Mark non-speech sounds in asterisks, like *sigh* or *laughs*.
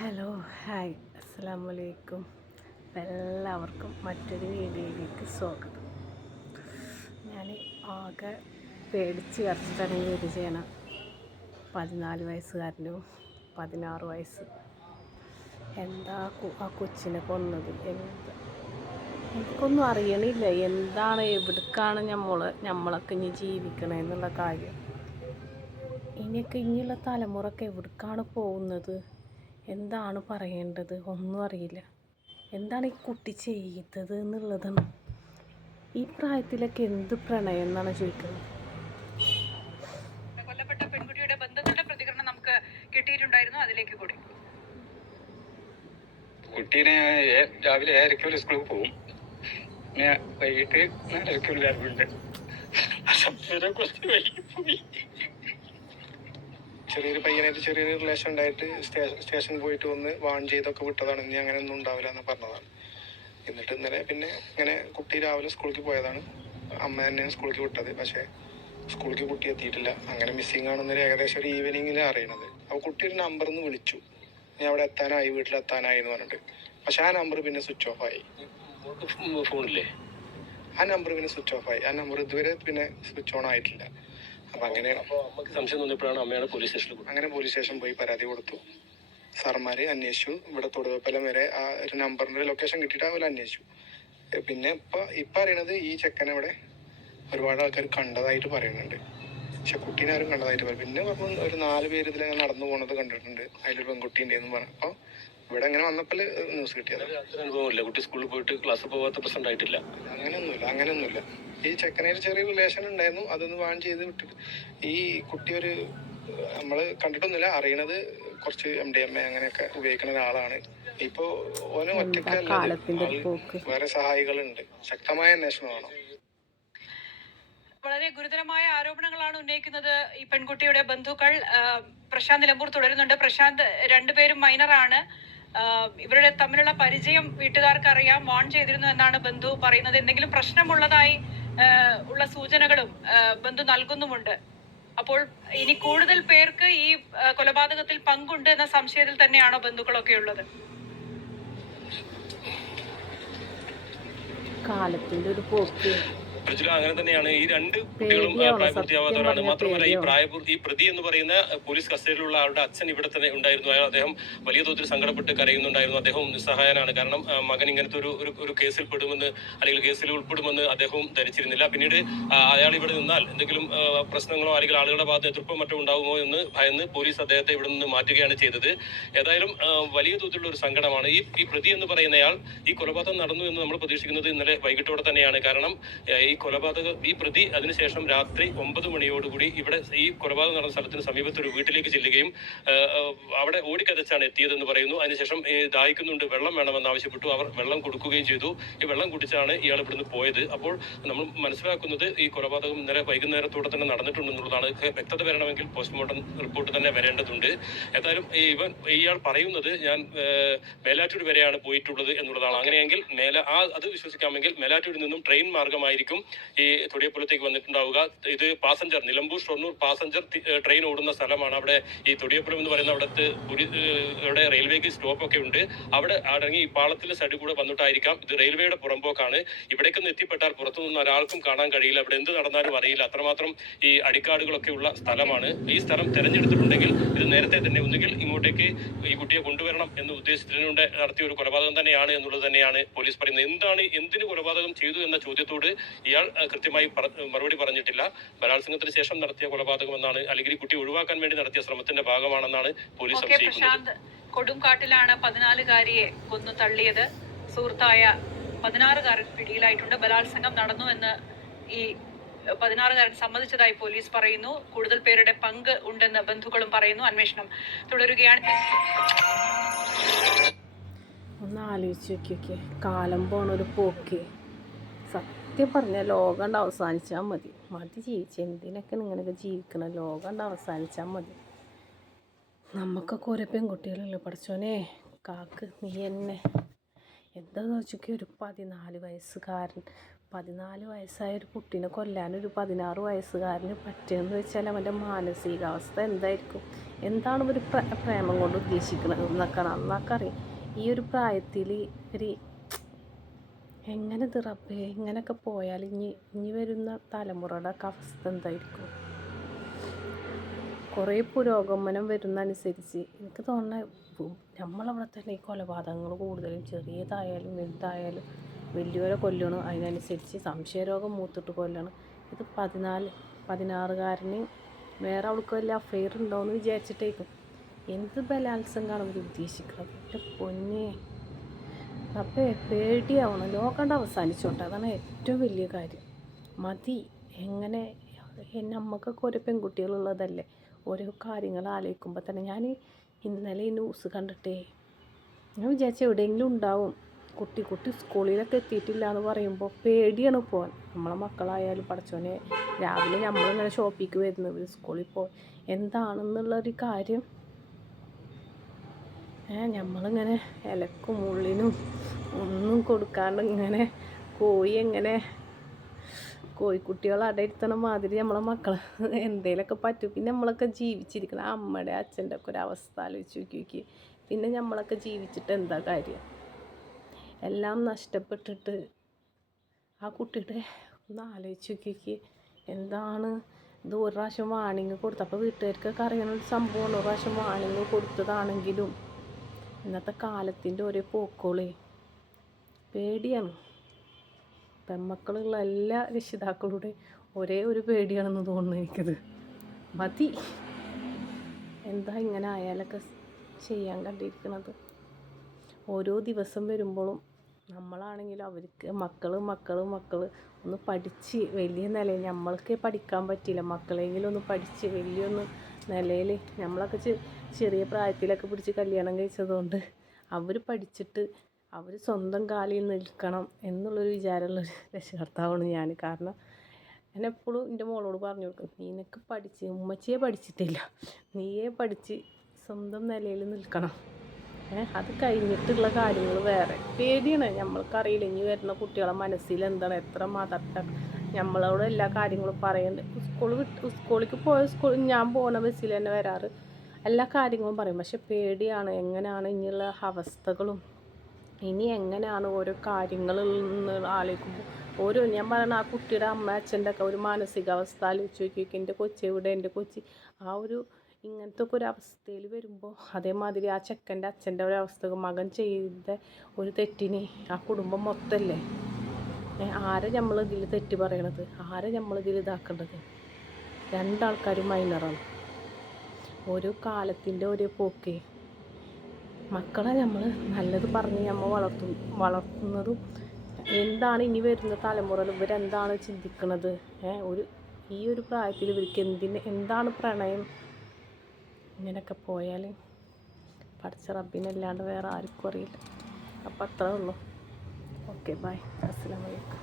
Hello hi. അസ്സാം വലൈക്കും എല്ലാവർക്കും മറ്റൊരു വീഡിയോയിലേക്ക് സ്വാഗതം. ഞാൻ ആകെ പേടിച്ച് കറച്ചിട്ടാണ് ഈ വീഡിയോ ചെയ്യണം. പതിനാല് വയസ്സുകാരനും പതിനാറ് വയസ്സ്. എന്താ ആ കൊച്ചിനെ കൊന്നത്? എന്ത്? എനിക്കൊന്നും അറിയണില്ല. എന്താണ് എവിടേക്കാണ് നമ്മൾ നമ്മളൊക്കെ ഇനി ജീവിക്കണമെന്നുള്ള കാര്യം. ഇനിയൊക്കെ ഇനിയുള്ള തലമുറയ്ക്ക് എവിടേക്കാണ് പോകുന്നത്? എന്താണ് പറയേണ്ടത്? ഒന്നും അറിയില്ല. എന്താണ് ഈ കുട്ടി ചെയ്തത് എന്നുള്ളതാണ്. ഈ പ്രായത്തിലൊക്കെ എന്ത് പ്രണയം എന്നാണ് ചോദിക്കുന്നത്. കൊല്ലപ്പെട്ട പെൺകുട്ടിയുടെ ബന്ധുക്കളുടെ പ്രതികരണം നമുക്ക് കിട്ടിയിട്ടുണ്ടായിരുന്നു. അതിലേക്ക് കൂടി. കുട്ടീനെ രാവിലെ ഏഴരയ്ക്ക് ഒരു സ്കൂളിൽ പോകും വൈകിട്ട് നാലരയ്ക്ക് ഒരു വൈകി പോയി ചെറിയൊരു പയ്യനായിട്ട് ചെറിയൊരു റിലേഷൻ ഉണ്ടായിട്ട് സ്റ്റേഷൻ പോയിട്ട് വന്ന് വാൺ ചെയ്തൊക്കെ വിട്ടതാണ്. ഇനി അങ്ങനെ ഒന്നും ഉണ്ടാവില്ല എന്ന് പറഞ്ഞതാണ്. എന്നിട്ട് ഇന്നലെ പിന്നെ ഇങ്ങനെ കുട്ടി രാവിലെ സ്കൂളിൽ പോയതാണ്. അമ്മ തന്നെയാണ് സ്കൂളിൽ വിട്ടത്. പക്ഷേ സ്കൂളിലേക്ക് കുട്ടി എത്തിയിട്ടില്ല. അങ്ങനെ മിസ്സിങ് ആണെന്നൊരു ഏകദേശം ഒരു ഈവനിങ്ങിൽ അറിയണത്. അപ്പോൾ കുട്ടി ഒരു നമ്പറിൽ നിന്ന് വിളിച്ചു. ഞാൻ അവിടെ എത്താനായി? വീട്ടിലെത്താനായി? എന്ന് പറഞ്ഞിട്ട്. പക്ഷെ ആ നമ്പർ പിന്നെ സ്വിച്ച് ഓഫ് ആയി. ഫോണില്ലേ? ആ നമ്പർ പിന്നെ സ്വിച്ച് ഓഫ് ആയി. ആ നമ്പർ ഇതുവരെ പിന്നെ സ്വിച്ച് ഓൺ ആയിട്ടില്ല. അപ്പൊ അങ്ങനെ അപ്പോൾ അമ്മയ്ക്ക് സംശയം തോന്നിയപ്പോഴാണ് അമ്മയുടെ പോലീസ് സ്റ്റേഷനിൽ അങ്ങനെ പോലീസ് സ്റ്റേഷൻ പോയി പരാതി കൊടുത്തു. സാർമാര് അന്വേഷിച്ചു. ഇവിടെ തൊടുവപ്പലം വരെ ആ ഒരു നമ്പറിന്റെ ലൊക്കേഷൻ കിട്ടിയിട്ട് അവർ അന്വേഷിച്ചു. പിന്നെ ഇപ്പൊ ഇപ്പൊ അറിയണത് ഈ ചെക്കനെ ഇവിടെ ഒരുപാട് ആൾക്കാർ കണ്ടതായിട്ട് പറയുന്നുണ്ട്. പക്ഷെ കുട്ടീനെ ആരും കണ്ടതായിട്ട് പറയും പിന്നെ പറഞ്ഞു ഒരു നാല് പേര് ഇതിലങ്ങനെ നടന്നു പോണത് കണ്ടിട്ടുണ്ട്. അതിലൊരു പെൺകുട്ടി ഉണ്ടെന്ന് പറഞ്ഞു. അപ്പൊ ഇവിടെ അങ്ങനെ വന്നപ്പോൾ ന്യൂസ് കിട്ടിയത്. അനുഭവമില്ല കുട്ടി സ്കൂളിൽ പോയിട്ട് ക്ലാസ് പോകാത്ത പ്രശ്നം ആയിട്ടില്ല അങ്ങനെയൊന്നുമില്ല അങ്ങനെയൊന്നുമില്ല. ഈ ചെക്കനായിട്ട് ചെറിയ റിലേഷൻ ഉണ്ടായിരുന്നു. അതൊന്ന് വാൺ ചെയ്ത് വിട്ടിട്ട് ഈ കുട്ടി ഒരു നമ്മൾ കണ്ടിട്ടൊന്നുമില്ല. അറിയണത് കുറച്ച് എം ഡി എം എ അങ്ങനെയൊക്കെ ഉപയോഗിക്കുന്ന ഒരാളാണ്. ഇപ്പോ ഓന് ഒറ്റക്കല്ല ഒറ്റയ്ക്കല്ല കാലത്തിന്റെ പോക്ക്. വേറെ സഹായികളുണ്ട്. ശക്തമായ അന്വേഷണം വേണം. വളരെ ഗുരുതരമായ ആരോപണങ്ങളാണ് ഉന്നയിക്കുന്നത് ഈ പെൺകുട്ടിയുടെ ബന്ധുക്കൾ. പ്രശാന്ത് നിലമ്പൂർ തുടരുന്നുണ്ട്. പ്രശാന്ത് രണ്ടുപേരും മൈനറാണ് ഇവരുടെ തമ്മിലുള്ള പരിചയം വീട്ടുകാർക്ക് അറിയാം വാൺ ചെയ്തിരുന്നു എന്നാണ് ബന്ധു പറയുന്നത്. എന്തെങ്കിലും പ്രശ്നമുള്ളതായി ഉള്ള സൂചനകളും ബന്ധു നൽകുന്നുമുണ്ട്. അപ്പോൾ ഇനി കൂടുതൽ പേർക്ക് ഈ കൊലപാതകത്തിൽ പങ്കുണ്ട് എന്ന സംശയത്തിൽ തന്നെയാണോ ബന്ധുക്കളൊക്കെ ഉള്ളത്? കാലത്തിന്റെ ഒരു പോക്ക്. പ്രജുല അങ്ങനെ തന്നെയാണ്. ഈ രണ്ട് കുട്ടികളും പ്രായപൂർത്തിയാവാത്തവരാണ്. മാത്രമല്ല ഈ പ്രായപൂർത്തി ഈ പ്രതി എന്ന് പറയുന്ന പോലീസ് കസ്റ്റഡിയിലുള്ള ആളുടെ അച്ഛൻ ഇവിടെ തന്നെ ഉണ്ടായിരുന്നു. അയാൾ അദ്ദേഹം വലിയ തോതിൽ സങ്കടപ്പെട്ട് കരയുന്നുണ്ടായിരുന്നു. അദ്ദേഹവും നിസ്സഹായനാണ്. കാരണം മകൻ ഇങ്ങനത്തെ ഒരു ഒരു- കേസിൽ പെടുമെന്ന് അല്ലെങ്കിൽ കേസിൽ ഉൾപ്പെടുമെന്ന് അദ്ദേഹവും ധരിച്ചിരുന്നില്ല. പിന്നീട് അയാൾ ഇവിടെ നിന്നാൽ എന്തെങ്കിലും പ്രശ്നങ്ങളോ അല്ലെങ്കിൽ ആളുകളുടെ ഭാഗത്ത് എതിർപ്പോ മറ്റോ ഉണ്ടാകുമോ എന്ന് ഭയന്ന് പോലീസ് അദ്ദേഹത്തെ ഇവിടെ നിന്ന് മാറ്റുകയാണ് ചെയ്തത്. ഏതായാലും വലിയ തോതിലുള്ള ഒരു സങ്കടമാണ്. ഈ ഈ പ്രതി എന്ന് പറയുന്നയാൾ ഈ കൊലപാതകം നടന്നു എന്ന് നമ്മൾ പ്രതീക്ഷിക്കുന്നത് ഇന്നലെ വൈകിട്ടോടെ തന്നെയാണ്. കാരണം ഈ കൊലപാതക ഈ പ്രതി അതിനുശേഷം രാത്രി ഒമ്പത് മണിയോടുകൂടി ഇവിടെ ഈ കൊലപാതകം നടന്ന സ്ഥലത്തിന് സമീപത്ത് ഒരു വീട്ടിലേക്ക് ചെല്ലുകയും അവിടെ ഓടിക്കതച്ചാണ് എത്തിയതെന്ന് പറയുന്നു. അതിനുശേഷം ദാഹിക്കുന്നുണ്ട് വെള്ളം വേണമെന്ന് ആവശ്യപ്പെട്ടു. അവർ വെള്ളം കൊടുക്കുകയും ചെയ്തു. ഈ വെള്ളം കുടിച്ചാണ് ഇയാൾ ഇവിടുന്ന് പോയത്. അപ്പോൾ നമ്മൾ മനസ്സിലാക്കുന്നത് ഈ കൊലപാതകം ഇന്നലെ വൈകുന്നേരത്തോടെ തന്നെ നടന്നിട്ടുണ്ടെന്നുള്ളതാണ്. വ്യക്തത വരണമെങ്കിൽ പോസ്റ്റ്മോർട്ടം റിപ്പോർട്ട് തന്നെ വരേണ്ടതുണ്ട്. ഏതായാലും ഇവൻ ഇയാൾ പറയുന്നത് ഞാൻ മേലാറ്റൂർ വരെയാണ് പോയിട്ടുള്ളത് എന്നുള്ളതാണ്. അങ്ങനെയെങ്കിൽ മേല ആ അത് വിശ്വസിക്കാമെങ്കിൽ മേലാറ്റൂരിൽ നിന്നും ട്രെയിൻ മാർഗമായിരിക്കും. ഈ തൊടിയപ്പുറത്തേക്ക് വന്നിട്ടുണ്ടാവുക. ഇത് passenger Nilambur Shoranur passenger train ഓടുന്ന സ്ഥലമാണ്. അവിടെ ഈ തൊടിയപ്പുറം എന്ന് പറയുന്ന അവിടുത്തെ ഇവിടെ റെയിൽവേക്ക് സ്റ്റോപ്പ് ഒക്കെ ഉണ്ട്. അവിടെ അടങ്ങി ഈ പാളത്തിന്റെ സൈഡിൽ കൂടെ വന്നിട്ടായിരിക്കാം. ഇത് റെയിൽവേയുടെ പുറമ്പോക്കാണ്. ഇവിടേക്കൊന്ന് എത്തിപ്പെട്ടാൽ പുറത്തുനിന്ന് ഒരാൾക്കും കാണാൻ കഴിയില്ല. അവിടെ എന്ത് നടന്നാലും അറിയില്ല. അത്രമാത്രം ഈ അടിക്കാടുകളൊക്കെ ഉള്ള സ്ഥലമാണ്. ഈ സ്ഥലം തെരഞ്ഞെടുത്തിട്ടുണ്ടെങ്കിൽ ഇത് നേരത്തെ തന്നെ ഒന്നുകിൽ ഇങ്ങോട്ടേക്ക് ഈ കുട്ടിയെ കൊണ്ടുവരണം എന്ന ഉദ്ദേശത്തിനുണ്ട് നടത്തിയ ഒരു കൊലപാതകം തന്നെയാണ് എന്നുള്ളത് തന്നെയാണ് പോലീസ് പറയുന്നത്. എന്താണ് എന്തിന് കൊലപാതകം ചെയ്തു എന്ന ചോദ്യത്തോട് ഇയാൾ അഹ്, കൃത്യമായി മറുപടി പറഞ്ഞിട്ടില്ല. ബലാത്സംഗത്തിന് ശേഷം നടത്തിയ കൊലപാതകം എന്നാണ് അല്ലെങ്കിൽ കുട്ടി ഒഴിവാക്കാൻ വേണ്ടി നടത്തിയ ശ്രമത്തിന്റെ ഭാഗമാണെന്നാണ് പോലീസ് സംശയിക്കുന്നത്. കൊടുംകാട്ടിലാണ് പതിനാലുകാരിയെ കൊന്നു തള്ളിയത്. സുഹൃത്തായ പതിനാറുകാരൻ പിടിയിലായിട്ടുണ്ട്. ബലാത്സംഗം നടന്നു എന്ന് ഈ പതിനാറുകാരൻ സമ്മതിച്ചതായി പോലീസ് പറയുന്നു. കൂടുതൽ പേരുടെ പങ്ക് ഉണ്ടെന്ന് ബന്ധുക്കളും പറയുന്നു. അന്വേഷണം തുടരുകയാണ്. ഒന്ന് ആലോചിച്ച് നോക്കിയൊക്കെ. കാലം പോണൊരു പോക്ക്. സത്യം. പറഞ്ഞാൽ ലോകം കണ്ട് അവസാനിച്ചാൽ മതി. മതി ജീവിച്ച്. എന്തിനൊക്കെ ഇങ്ങനെയൊക്കെ ജീവിക്കണം? ലോകം കണ്ട് അവസാനിച്ചാൽ മതി. നമുക്കൊക്കെ ഓരോ പെൺകുട്ടികളല്ലേ പഠിച്ചോനെ? കാക്ക് നീ എന്നെ. എന്താന്ന് വെച്ചൊക്കെ ഒരു പതിനാല് വയസ്സുകാരൻ. പതിനാല് വയസ്സായ ഒരു കുട്ടീനെ കൊല്ലാൻ ഒരു പതിനാറ് വയസ്സുകാരന് പറ്റുമെന്ന് വെച്ചാൽ അവന്റെ മാനസികാവസ്ഥ എന്തായിരിക്കും? എന്താണ് ഒരു പ്രേമം കൊണ്ട് ഉദ്ദേശിക്കുന്നത് എന്നൊക്കെ നന്നാക്കറിയാം ഈ ഒരു പ്രായത്തിൽ ഒരു എങ്ങനെ ഇത് റബ്ബേ? ഇങ്ങനെയൊക്കെ പോയാൽ ഇനി ഇനി വരുന്ന തലമുറയുടെ ഒക്കെ അവസ്ഥ എന്തായിരിക്കും? കുറേ പുരോഗമനം വരുന്ന അനുസരിച്ച് എനിക്ക് തോന്നുന്ന നമ്മളവിടെ തന്നെ ഈ കൊലപാതകങ്ങൾ കൂടുതലും ചെറിയതായാലും വലുതായാലും വലിയവരെ കൊല്ലണം. അതിനനുസരിച്ച് സംശയരോഗം മൂത്തിട്ട് കൊല്ലണം. ഇത് പതിനാല് പതിനാറുകാരന് വേറെ അവൾക്ക് വല്ല അഫെയർ ഉണ്ടോയെന്ന് വിചാരിച്ചിട്ടേക്കും. എന്ത് ബലാത്സംഗമാണ് അവർ ഉദ്ദേശിക്കുന്നത് എന്റെ പൊന്നെ. അപ്പേ പേടിയാവണം. ലോകണ്ട അവസാനിച്ചോട്ടെ. അതാണ് ഏറ്റവും വലിയ കാര്യം. മതി. എങ്ങനെ? നമ്മൾക്കൊക്കെ ഓരോ പെൺകുട്ടികളുള്ളതല്ലേ. ഓരോ കാര്യങ്ങൾ ആലോചിക്കുമ്പോൾ തന്നെ ഞാൻ ഇന്നലെ ഈ ന്യൂസ് കണ്ടിട്ടേ ഞാൻ വിചാരിച്ചു എവിടെയെങ്കിലും ഉണ്ടാവും. കുട്ടി കുട്ടി സ്കൂളിലൊക്കെ എത്തിയിട്ടില്ല എന്ന് പറയുമ്പോൾ പേടിയാണ് പോകാൻ നമ്മളെ മക്കളായാലും പഠിച്ചോനെ രാവിലെ നമ്മളിങ്ങനെ ഷോപ്പിക്ക് വരുന്നത് സ്കൂളിൽ പോകാൻ എന്താണെന്നുള്ളൊരു കാര്യം നമ്മളിങ്ങനെ ഇലക്കും ഉള്ളിനും ഒന്നും കൊടുക്കാണ്ട് ഇങ്ങനെ കോഴി എങ്ങനെ കോഴിക്കുട്ടികളെ അടയിരുത്തണ മാതിരി നമ്മളെ മക്കളെ എന്തേലൊക്കെ പറ്റും. പിന്നെ നമ്മളൊക്കെ ജീവിച്ചിരിക്കണം അമ്മയുടെ അച്ഛന്റെ ഒക്കെ ഒരു അവസ്ഥ ആലോചിച്ച് നോക്കി പിന്നെ നമ്മളൊക്കെ ജീവിച്ചിട്ട് എന്താ കാര്യം? എല്ലാം നഷ്ടപ്പെട്ടിട്ട് ആ കുട്ടിയുടെ ഒന്ന് ആലോചിച്ച് നോക്കി എന്താണ്? ഇത് ഒരു പ്രാവശ്യം വാണിങ് കൊടുത്തു. അപ്പോൾ വീട്ടുകാർക്കൊക്കെ അറിയണ ഒരു സംഭവമാണ്. ഒരു പ്രാവശ്യം വാണിങ് കൊടുത്തതാണെങ്കിലും ഇന്നത്തെ കാലത്തിന്റെ ഒരേ പോക്കോളേ പേടിയാണ്. പെമ്മക്കളുള്ള എല്ലാ രക്ഷിതാക്കളുടെ ഒരേ ഒരു പേടിയാണെന്ന് തോന്നുന്നു എനിക്കത്. മതി. എന്താ ഇങ്ങനെ ആയാലൊക്കെ ചെയ്യാൻ കണ്ടിരിക്കുന്നത് ഓരോ ദിവസം വരുമ്പോഴും നമ്മളാണെങ്കിലും അവർക്ക് മക്കൾ മക്കൾ മക്കൾ ഒന്ന് പഠിച്ച് വലിയ നിലയിൽ നമ്മൾക്ക് പഠിക്കാൻ പറ്റില്ല. മക്കളെങ്കിലും ഒന്ന് പഠിച്ച് വലിയൊന്ന് നിലയിൽ നമ്മളൊക്കെ ചെറിയ പ്രായത്തിലൊക്കെ പിടിച്ച് കല്യാണം കഴിച്ചതുകൊണ്ട് അവർ പഠിച്ചിട്ട് അവർ സ്വന്തം കാലിൽ നിൽക്കണം എന്നുള്ളൊരു വിചാരമുള്ളൊരു *laughs* രക്ഷകർത്താവാണ് ഞാൻ കാരണം ഞാൻ എപ്പോഴും എന്റെ മോളോട് പറഞ്ഞു കൊടുക്കും നിനക്ക് പഠിച്ച് ഉമ്മച്ചിയെ പഠിച്ചിട്ടില്ല നീയെ പഠിച്ച് സ്വന്തം നിലയിൽ നിൽക്കണം. അത് കഴിഞ്ഞിട്ടുള്ള കാര്യങ്ങൾ വേറെ. പേടിയാണ് നമ്മൾക്കറിയില്ല ഇനി വരുന്ന കുട്ടികളെ മനസ്സിൽ എന്താണ് എത്ര മാതാപിതാ നമ്മളോട് എല്ലാ കാര്യങ്ങളും പറയുന്നുണ്ട് സ്കൂൾ വിട്ട് സ്കൂളിലേക്ക് പോയ സ്കൂൾ ഞാൻ പോകുന്ന ബസ്സിൽ തന്നെ വരാറ്. എല്ലാ കാര്യങ്ങളും പറയും. പക്ഷെ പേടിയാണ് എങ്ങനെയാണ് ഇനിയുള്ള അവസ്ഥകളും. ഇനി എങ്ങനെയാണ് ഓരോ കാര്യങ്ങളിൽ നിന്ന് ആലോചിക്കുമ്പോൾ ഓരോ ഞാൻ പറയണ ആ കുട്ടിയുടെ അമ്മ അച്ഛന്റെ ഒക്കെ ഒരു മാനസികാവസ്ഥ ആലോചിച്ച് നോക്കി നോക്കി. എന്റെ കൊച്ചി ഇവിടെ എന്റെ കൊച്ചി. ആ ഒരു ഇങ്ങനത്തെ ഒക്കെ ഒരു അവസ്ഥയിൽ വരുമ്പോൾ അതേമാതിരി ആ ചെക്കന്റെ അച്ഛന്റെ ഒരു അവസ്ഥ മകൻ ചെയ്ത ഒരു തെറ്റിനെ ആ കുടുംബം മൊത്തമല്ലേ ആരെ നമ്മൾ ഇതിൽ തെറ്റ് പറയണത്? ആരെ നമ്മൾ ഇതിൽ ഇതാക്കേണ്ടത്? രണ്ടാൾക്കാരും മൈനറാണ്. ഓരോ കാലത്തിന്റെ ഓരോ പോക്കേ. മക്കളെ നമ്മൾ നല്ലത് പറഞ്ഞ് നമ്മൾ വളർത്തും വളർത്തുന്നതും എന്താണ് ഇനി വരുന്ന തലമുറയിൽ ഇവരെന്താണ് ചിന്തിക്കുന്നത് ഒരു ഈ ഒരു പ്രായത്തിൽ ഇവർക്ക് എന്തിന് എന്താണ് പ്രണയം? ഇങ്ങനെയൊക്കെ പോയാൽ പഠിച്ച വേറെ ആർക്കും അറിയില്ല. അപ്പം അത്രേ ഉള്ളൂ. ഓക്കെ ബൈ അസ്സലാമു അലൈക്കും